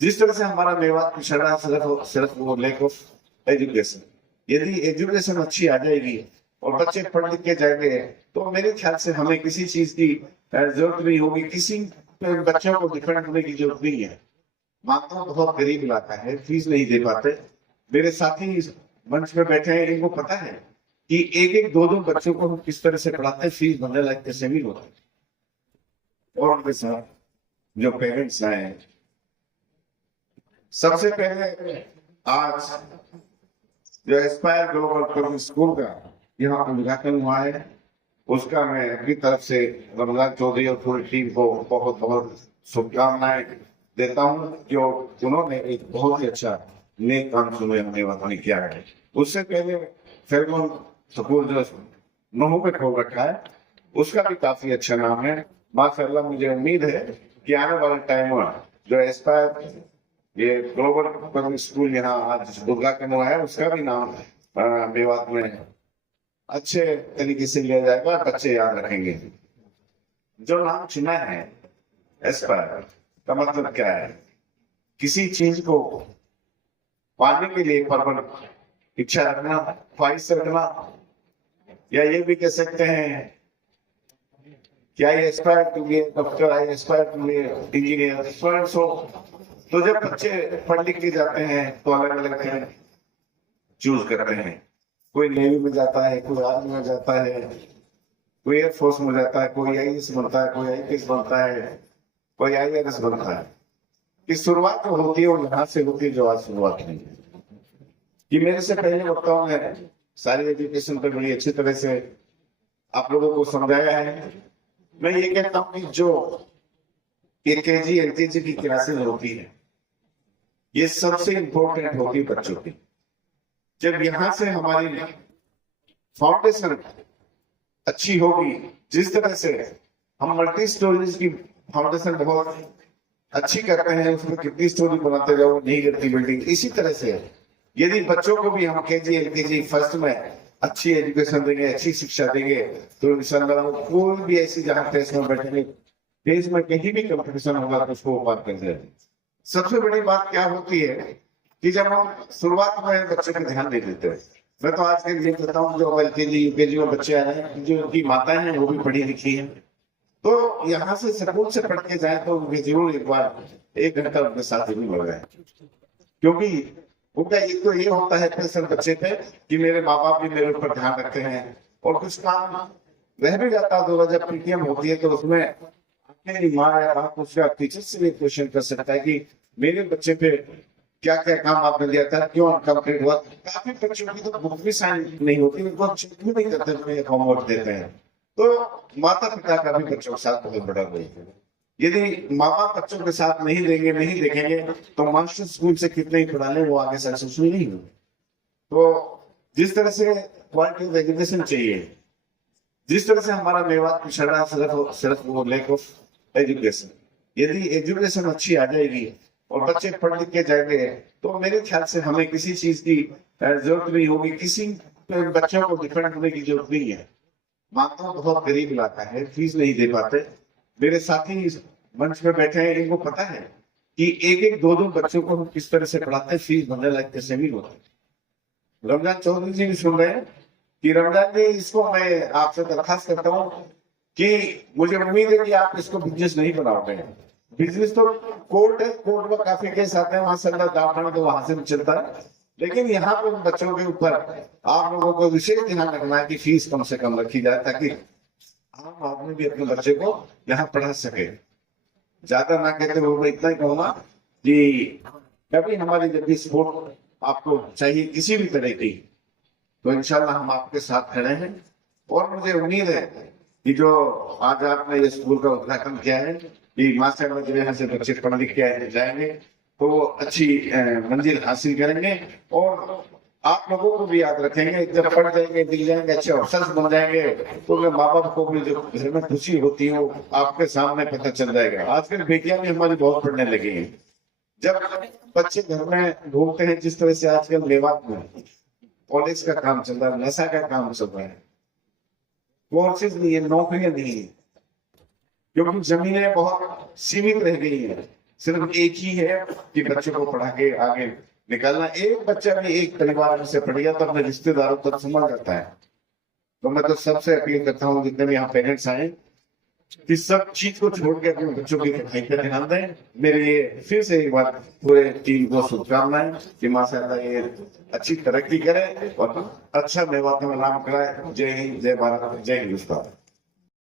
जिस तरह से हमारा मेवात पिछड़ा सिर्फ सिर्फ वो लैक ऑफ एजुकेशन, यदि एजुकेशन अच्छी आ जाएगी और बच्चे पढ़ लिख के जाएंगे तो मेरे ख्याल से हमें किसी चीज की जरूरत नहीं होगी, किसी बच्चों को डिपेंड होने की जरूरत नहीं है। मानता हूँ बहुत गरीब इलाका है, फीस नहीं दे पाते। मेरे साथी इस मंच में बैठे हैं, इनको पता है कि एक एक दो दो बच्चों को हम किस तरह से पढ़ाते हैं, फीस भरने लायक कैसे नहीं होते। और उनके साथ जो पेरेंट्स हैं, सबसे पहले आज जो एस्पायर ग्लोबल पब्लिक स्कूल का यहाँ उद्घाटन हुआ है, उसका मैं अपनी तरफ से रमजान चौधरी और पूरी टीम को बहुत बहुत शुभकामनाएं देता हूँ, जो उन्होंने एक बहुत ही अच्छा नेक काम सुने हमने किया है। उससे पहले फेरमोन स्कूल जो नोहू पे खोल रखा है, उसका भी काफी अच्छा नाम है। माशाअल्लाह मुझे उम्मीद है कि आने वाले टाइम में जो एस्पायर ये ग्लोबल पब्लिक स्कूल यहाँ आज उद्घाटन हुआ है, उसका भी नाम मेवात में अच्छे तरीके से लिया जाएगा, बच्चे याद रखेंगे। जो नाम चुना है एस्पायर का मतलब क्या है? किसी चीज को पाने के लिए प्रबल इच्छा रखना, ख्वाहिश रखना, या ये भी कह सकते हैं कि I aspire to be doctor, I aspire to be engineer. तो जब बच्चे पढ़ लिख के जाते हैं तो अलग अलग चूज करते हैं। कोई नेवी में जाता है, कोई आर्मी में जाता है, कोई एयरफोर्स में जाता है, कोई आईएएस बनता है, कोई आईपीएस बनता है, कोई आईआरएस बनता है। कि शुरुआत जो होती है वो यहाँ से होती है, जो आज शुरुआत नहीं है। कि मेरे से पहले वक्ताओं ने सारी एजुकेशन पर बड़ी अच्छी तरह से आप लोगों को समझाया है। मैं ये कहता हूँ कि जो केजी एलकेजी की क्लासेस होती है, ये सबसे इंपॉर्टेंट होती है बच्चों की। जब यहाँ से हमारी फाउंडेशन अच्छी होगी, जिस तरह से हम मल्टी स्टोरीज की फाउंडेशन बहुत अच्छी करते हैं, उसमें कितनी स्टोरी बनाते जाओ नहीं गिरती बिल्डिंग, इसी तरह से यदि बच्चों को भी हम केजी एलकेजी फर्स्ट में अच्छी एजुकेशन देंगे, अच्छी शिक्षा देंगे, तो इंशाल्लाह कोई भी ऐसी जहाँ टेस्ट में बैठेंगे, देश में कहीं भी कंपटीशन होगा तो उसको पार कर जाएंगे। सबसे बड़ी बात क्या होती है कि जब हम शुरुआत में बच्चे पे ध्यान दे देते हैं। मैं तो आज के लिए कहता हूँ जो एलकेजी यूकेजी में बच्चे आए हैं, जो उनकी माताएं हैं वो भी पढ़ी लिखी है, तो यहाँ से स्कूल से पढ़ के जाए तो उनके जरूर एक बार 1 घंटा उनके साथ जरूर लगाए। क्योंकि उनका एक तो ये होता है प्रेशर बच्चे पे कि मेरे माँ बाप भी मेरे ऊपर ध्यान रखते हैं, और कुछ काम रह भी जाता है। दो जब पीटीएम होती है तो उसमें अपनी माँ या बाप उसका टीचर से भी क्वेश्चन कर सकता है कि मेरे बच्चे पे क्या क्या काम आपने दिया था, क्यों अनकम्प्लीट हुआ। काफी बच्चों की तो बुक भी साइन नहीं होती, उनको चेक भी नहीं करते, होमवर्क देते हैं। तो माता पिता का भी बच्चों के साथ बहुत बड़ा रोल है। यदि माँ बाप बच्चों के साथ नहीं देंगे, नहीं देखेंगे, तो मास्टर स्कूल से कितने ही पढ़ा ले, वो आगे सक्सेसफुल नहीं होंगे। तो जिस तरह से क्वालिटी ऑफ एजुकेशन चाहिए, जिस तरह से हमारा मेवात पिछड़ा सिर्फ सिर्फ वो लैक ऑफ एजुकेशन, यदि एजुकेशन अच्छी आ जाएगी और बच्चे पढ़ लिख के जाएंगे तो मेरे ख्याल से हमें किसी चीज की जरूरत नहीं होगी, किसी बच्चों को डिपेंड होने की जरूरत नहीं है। मानता हूँ बहुत गरीब इलाका है, फीस नहीं दे पाते। मेरे साथी इस मंच में बैठे हैं, इनको पता है कि एक एक दो दो बच्चों को हम किस तरह से पढ़ाते हैं, फीस भरने लायक कैसे नहीं होते। रमजान चौधरी जी भी सुन रहे हैं कि रमजान जी, इसको मैं आपसे दरखास्त करता हूँ कि मुझे उम्मीद है कि आप इसको बिजनेस नहीं बनाओगे। बिजनेस तो कोर्ट है, कोर्ट में काफी केस आते हैं, वहां से दाखिल तो वहां से भी चलता है, लेकिन यहाँ पे बच्चों के ऊपर आप लोगों को विशेष ध्यान रखना है कि फीस कम से कम रखी जाए, ताकि आम आदमी भी अपने बच्चे को यहाँ पढ़ा सके। ज्यादा ना कहते हुए मैं इतना ही कहूंगा कि कभी हमारी जब भी सपोर्ट आपको चाहिए किसी भी तरह की, तो इंशाल्लाह हम आपके साथ खड़े हैं। और मुझे उम्मीद है कि जो आज आपने ये स्कूल का उद्घाटन किया है कि माशाअल्लाह जब यहाँ से बच्चे पढ़ लिख के जाएंगे तो वो अच्छी मंजिल हासिल करेंगे, और आप लोगों को भी याद रखेंगे। जब पढ़ जाएंगे, दिख जाएंगे, अच्छे अफसर बन जाएंगे, तो माँ बाप को भी जो घर में खुशी होती है वो आपके सामने पता चल जाएगा। आजकल बेटियां भी हमारी बहुत पढ़ने लगी हैं। जब बच्चे घर में घूमते हैं, जिस तरह से आजकल मेवात में कॉलेज का काम चल रहा है, नशा का काम चल रहा है, कोर्सेज नहीं है, नौकरियां नहीं है, क्योंकि जमीनें बहुत सीमित रह गई हैं। सिर्फ एक ही है कि बच्चों को पढ़ा के आगे निकालना। एक बच्चा भी एक परिवार में से पढ़ गया तो अपने रिश्तेदारों तक संभाल जाता है। तो मैं तो सबसे अपील करता हूँ जितने भी यहाँ पेरेंट्स आए कि सब चीज को छोड़ के अपने बच्चों की पढ़ाई पर ध्यान दें। मेरी ये फिर से एक बार पूरे टीम को शुभकामनाएं कि माशाअल्लाह ये अच्छी तरक्की करे और अच्छा मेवात में नाम कराए। जय हिंद, जय भारत, जय हिंदुस्तान।